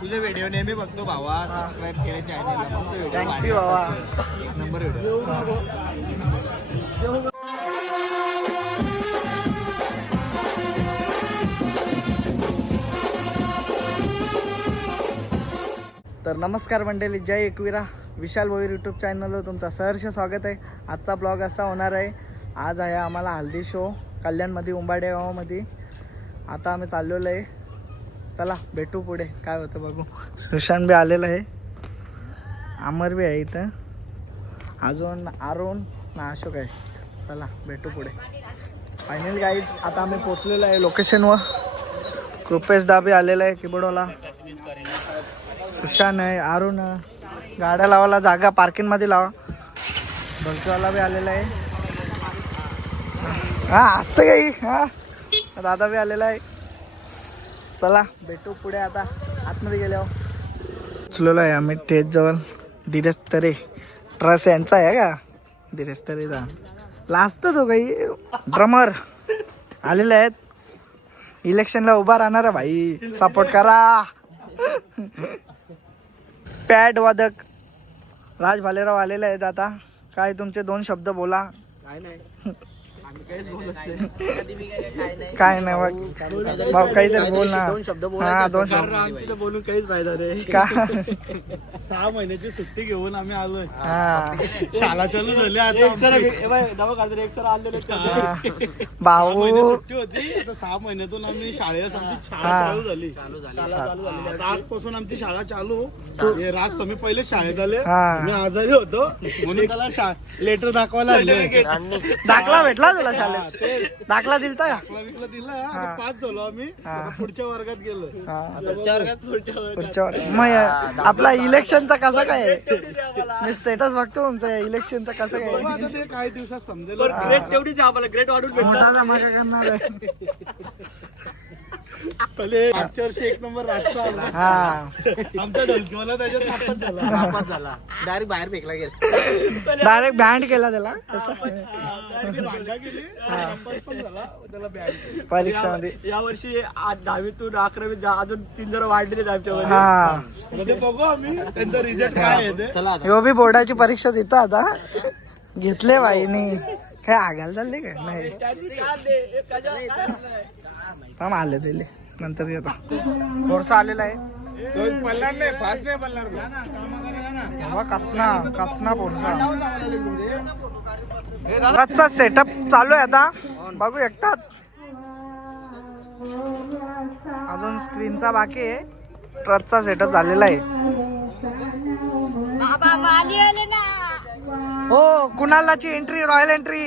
तुझे व्हिडिओ नेहमी बघतो भावा. सबस्क्राईब केले चॅनल थँक्यू बाबा एक नंबर व्हिडिओ तर नमस्कार मंडळी जय एकविरा. विशाल भोईर यूट्यूब चॅनलवर तुमचं सहर्ष स्वागत आहे. आजचा ब्लॉग असा होणार आहे. आज आहे आम्हाला हल्दी शो कल्याणमध्ये उंबाडे गावामध्ये आता आम्ही चाललेलो आहे. चला भेटू पुढे. काय होतं बघू. सुशांत बी आलेलं आहे. अमर बी आहे इथं. अजून अरुण ना अशोक आहे. चला भेटू पुढे. फायनल गाईज आता आम्ही पोचलेलो आहे लोकेशनवर कृपेश दाबी आलेला आहे किबडोला सुशान आहे अरुण आहे. गाड्या लावायला जागा पार्किंगमध्ये लावा. बंकीवाला बी आलेला आहे. हा असतं काही. हां दादा बी आलेला आहे. चला भेटू पुढे आता. आतमध्ये गेल्यावर. चुलेलो आहे आम्ही टेज जवळ धीरज तरे ट्रस यांचा आहे का? धीरज तरेचा लास्ट तो काही. ड्रमर. आलेले आहेत. इलेक्शनला उभा राहणार आहे भाई. सपोर्ट करा. पॅड वादक. राज भालेराव आलेले आहेत आता. काय तुमचे दोन शब्द बोला. काय नाही आम्ही काहीच बोलत नाही काय नाही बघ. भाऊ काहीतरी बोल ना. दोन शब्द हा दोन शब्द. बोलून काहीच फायदा नाही. का? सहा महिन्याची सुट्टी घेऊन आम्ही आलोय. हा. शाळा चालू झाली आता. भाऊ. सुट्टी होती. आता सहा महिन्यातून आम्ही शाळेत आमची शाळा. चालू झाली. आजपासून आमची शाळा चालू. हे राज तुम्ही पहिले शाळेत आले. हा. मी आजारी होतो. म्हणून त्याला लेटर दाखवायला दाखला भेटला तुला शाळेत दाखला दिलता का? दिला आता पाच झालो आम्ही. आता पुढच्या वर्गात गेलो. हा पुढच्या वर्गात पुढच्या वर्गात पुढच्या वर- मग आपला इलेक्शनचा कसं काय आहे? मी स्टेटस बघतो तुमचं इलेक्शनचं कसं काय बघू आहे? आता ते काही दिवसात समजेल. तेवढीच आम्हाला ग्रेट वाढून मोठा धमाका करणार आहे. पहिले मागच्या वर्षी एक नंबर रातचा आला. हा. आमचा ढलकीवाला त्याच्यात नापास झाला. नापास झाला. डायरेक्ट बाहेर फेकला गेला. डायरेक्ट बँड केला त्याला. तसं भांडा गेली नापास पण झाला. त्याला बॅग परीक्षामध्ये. या वर्षी दहावीतून अकरावी अजून तीन जण वाढलेले आमच्या हा. ते बघू आम्ही. त्यांचा रिझल्ट काय आहे ते. ह्यो बी बोर्डाची परीक्षा देतो आता. घेतले बाईनी काय आगायला चालले काय? नाही. आले दिले नंतर घेतो कोर्स आलेला आहे. नाही फास्ट नाही कसना कसना पोरसा रथचा सेटअप चालू आहे आता. बघू एकटात अजून स्क्रीनचा बाकी आहे. ट्रथचा सेटअप झालेला आहे. बाबा माली आले ना. हो कुणालाची entry royal entry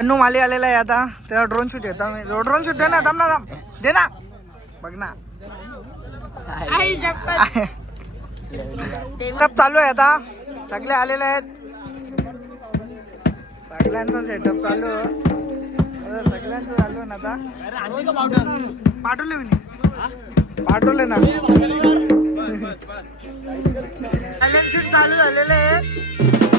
Annu Mali आलेला आहे आता. त्याला ड्रोन शूट येतो. मी ड्रोन शूट दे ना थांब ना थांब. दे ना. बघ ना. सेटअप चालू आहे आता. सगळे आलेले आहेत. सगळ्यांचा सेटअप चालू. आहे. सगळ्यांचं चालू आहे ना आता. पाठवले मी. पाठवले ना. चालू झालेले आहे.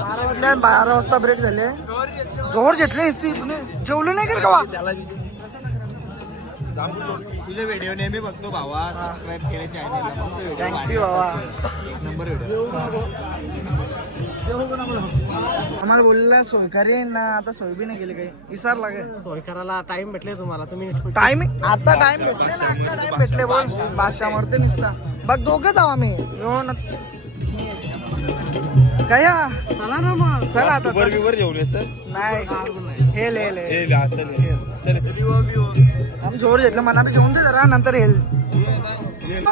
बारा वाजल्या बारा वाजता ब्रेक झाले. जोर घेतले जेवलं नाही कर का तुझे व्हिडिओ नेहमी बघतो भावा. सबस्क्राईब केले चॅनलला मस्त व्हिडिओ थँक्यू बाबा एक नंबर व्हिडिओ आम्हाला बोललेला सोय करेन ना आता सोय बी नाही केली काही. इसार लागे सोय करायला टाइम भेटले तुम्हाला तुम्ही टाइम आता टाइम भेटले ना आता टाइम भेटले बोल. भाषा मरते निसता. बघ दोघंच आहो आम्ही. यो न. काय? चला ना मग. चला आता चल. वर जेवण यायचं नाही. हेल हेल हेल. हे ला, चल चल. आम जोर घेतलं मना बी घेऊन दे जरा नंतर हेल.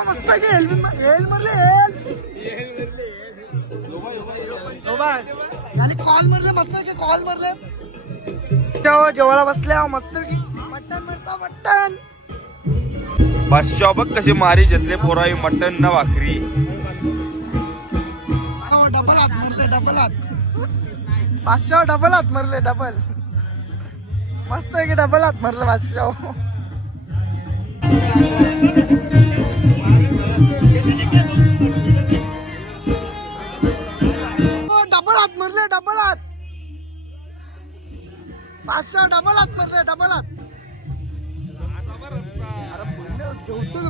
मस्त की हेल बी हेल मरले हेल. आणि कॉल मरले मस्त की कॉल मरले. तेव्हा जेवायला बसले आहो मस्त की मटन मरता मटन बादशाह बघ कसे मारी घेतले पोराई मटन ना भाकरी. हात. पाचशे डबल हात मरले डबल मस्त आहे की डबल हात मरले पाचशे डबल हात मरले डबल हात. पाचशे डबल हात मरले डबल हात.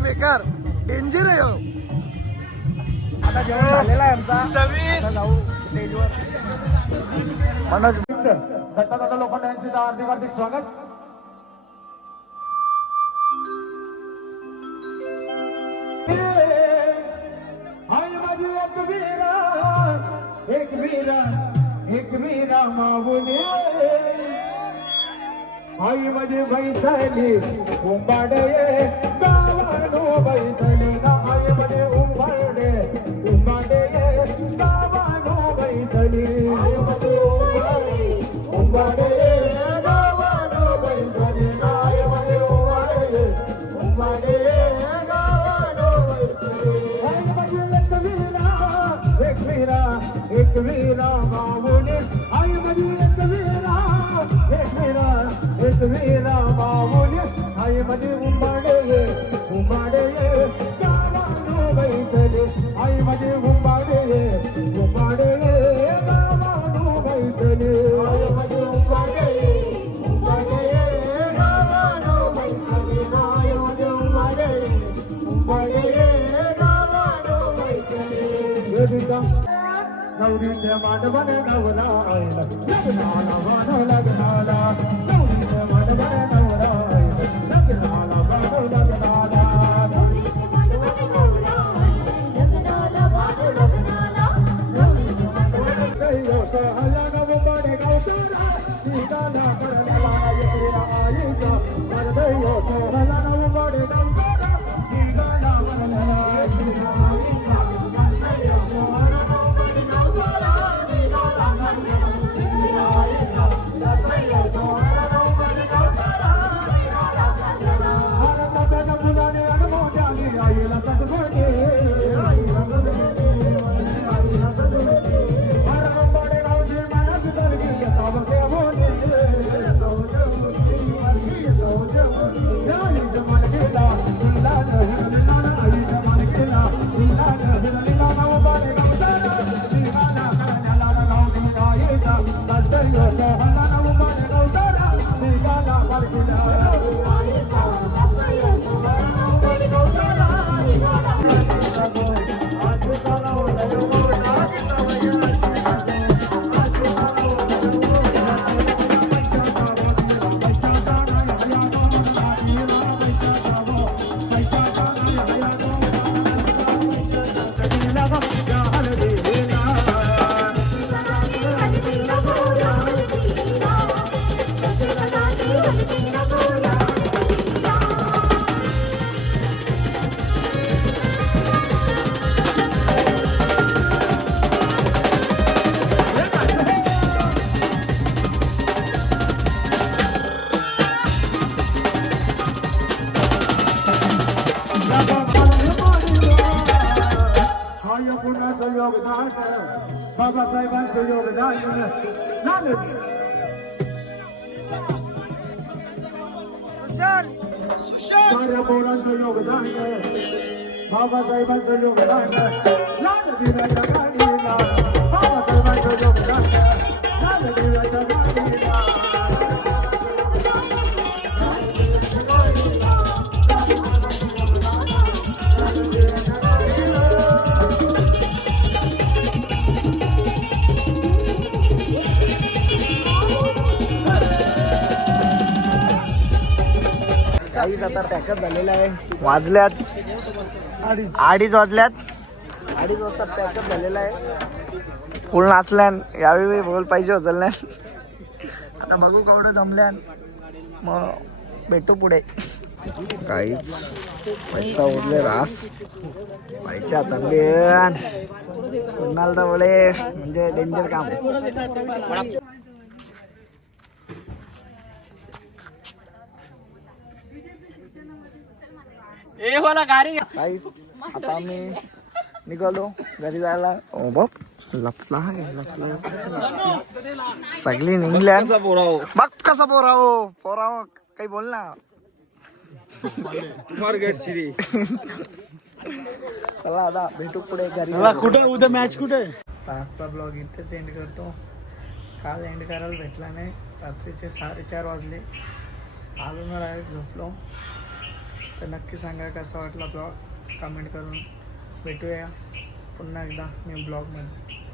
बेकार. डेंजर आहे ह्यो. आता जेवण झालेलं आहे आमचा. जाऊ. स्टेजवर मनोज दत्ता लोखंड यांचे हार्दिक हार्दिक स्वागत. आई माझी एक वीरा एक वीरा एक वीरा माऊली आई माझी बैसली कुंभाडे गावानो बैसली ना बैसली आई माझी उंबाडे उंबाडे गावानो बैसली ना आई माझी उंबाडे उंबाडे गावानो बैसली नवरीच्या मानवन नवरा आयला लग्नाला मानव लग्नाला daha yürü. Lan yürü. Sosyal. Lan yürü. Baba sayman söylüyor. Lan yürü. Lan pack up झालेला आहे. वाजल्यात. अडीच. अडीच वाजल्यात. अडीच वाजता पॅकअप झालेला आहे. फुल नाचल्यान. यावेळी बोल पाहिजे होतं आता बघू केवढं जमल्यान. मग भेटू पुढे. काहीच. पैसा उरले रास. पैसा तंबेन तर बोले म्हणजे डेंजर काम. ए बोला गाडी काहीच आता आम्ही निघालो. घरी जायला. ओ बाप लपला? सगळी निघल्या बघ कसं पोराव पोराव काही बोल ना. चला आता भेटू पुढे घरी. कुठे उद्या मॅच कुठे आजचा ब्लॉग इथेच एंड करतो. काल एंड करायला भेटला नाही. रात्रीचे साडेचार वाजले. आलो ना डायरेक्ट झोपलो. तर नक्की सांगा कसा वाटला ब्लॉग. कमेंट करून. भेटूया पुन्हा एकदा मी ब्लॉगमध्ये